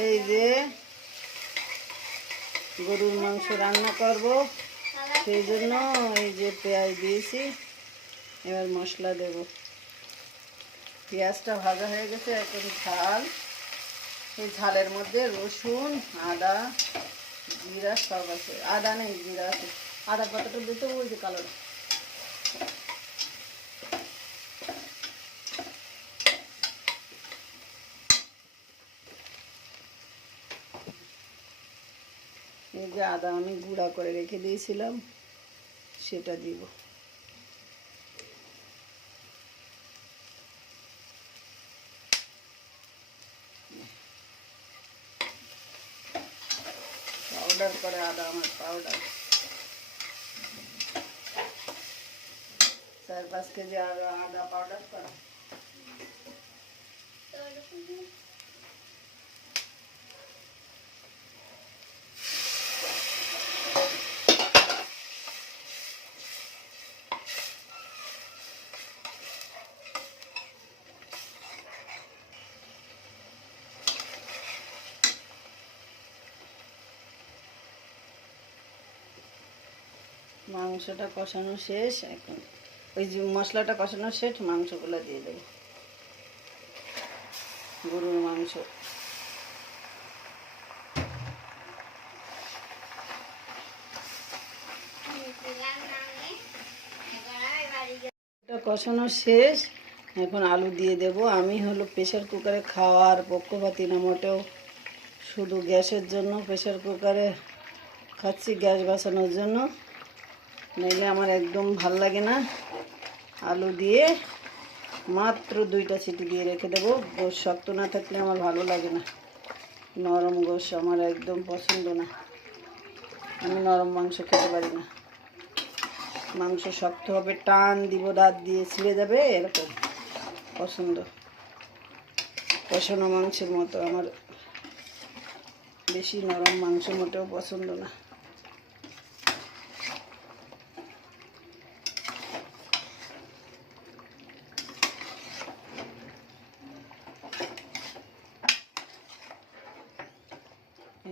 এই যে গরুর মাংস রান্না করব, সেই জন্য এই যে পেঁয়াজ দিয়েছি। এবার মশলা দেব। পেঁয়াজটা ভাজা হয়ে গেছে, এখন ঝাল। এই ঝালের মধ্যে রসুন, আদা, জিরা সব আছে। আদা নেই, জিরা আছে। আদা পাতাটা দিতে ওই যে কালো। এই যে আদা আমি গুঁড়া করে রেখে দিয়েছিলাম, সেটা দিব। পাউডার করে আদা, আমার পাউডার 4-5 কেজি আদা পাউডার করা। মাংসটা কষানো শেষ, এখন ওই যে মশলাটা কষানো শেষ, মাংসগুলো দিয়ে দেব। গরুর মাংস কষানো শেষ, এখন আলু দিয়ে দেব। আমি হলো প্রেশার কুকারে খাওয়ার পক্ষপাতী না মোটেও, শুধু গ্যাসের জন্য প্রেশার কুকারে খাচ্ছি, গ্যাস বাঁচানোর জন্য। নইলে আমার একদম ভাল লাগে না। আলু দিয়ে মাত্র 2টা সিটি দিয়ে রেখে দেবো। গোশ শক্ত না থাকলে আমার ভালো লাগে না। নরম গোশ আমার একদম পছন্দ না। আমি নরম মাংস খেতে পারি না। মাংস শক্ত হবে, টান দিব, দাঁত দিয়ে ছিঁড়ে যাবে, এরকম পছন্দ। কষানো মাংসের মতো আমার বেশি নরম মাংস মোটেও পছন্দ না।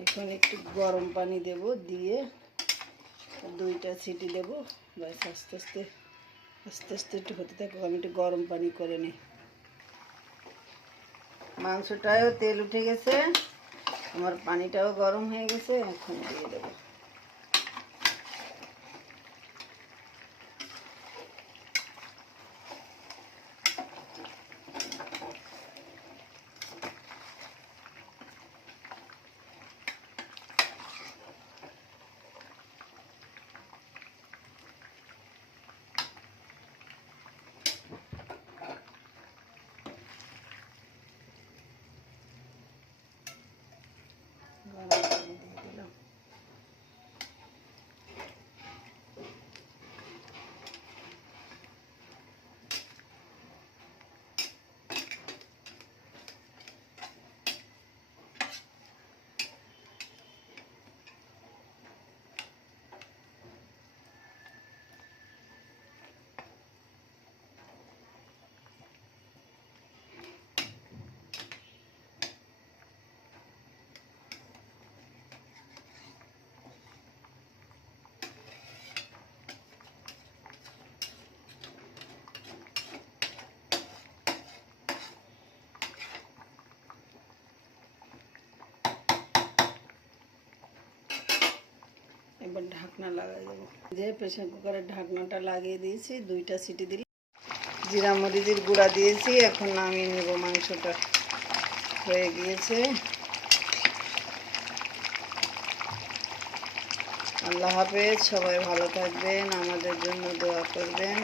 এখন একটু গরম পানি দেব, দিয়ে 2টা সিটি দেব। ব্যাস, আস্তে আস্তে আস্তে আস্তে একটু হতে থাকবো। আমি একটু গরম পানি করে নিই। মাংসটায়ও তেল উঠে গেছে, আমার পানিটাও গরম হয়ে গেছে। এখন দিয়ে দেবো। এবার ঢাকনা লাগাই দেবো। যে প্রেসার কুকারের ঢাকনাটা লাগিয়ে দিয়েছি, 2টা সিটি দিলে জিরা মরিচের গুঁড়া দিয়েছি। এখন নামিয়ে নেব। মাংসটা হয়ে গিয়েছে। আল্লাহ হাফেজ। সবাই ভালো থাকবেন, আমাদের জন্য দোয়া করবেন।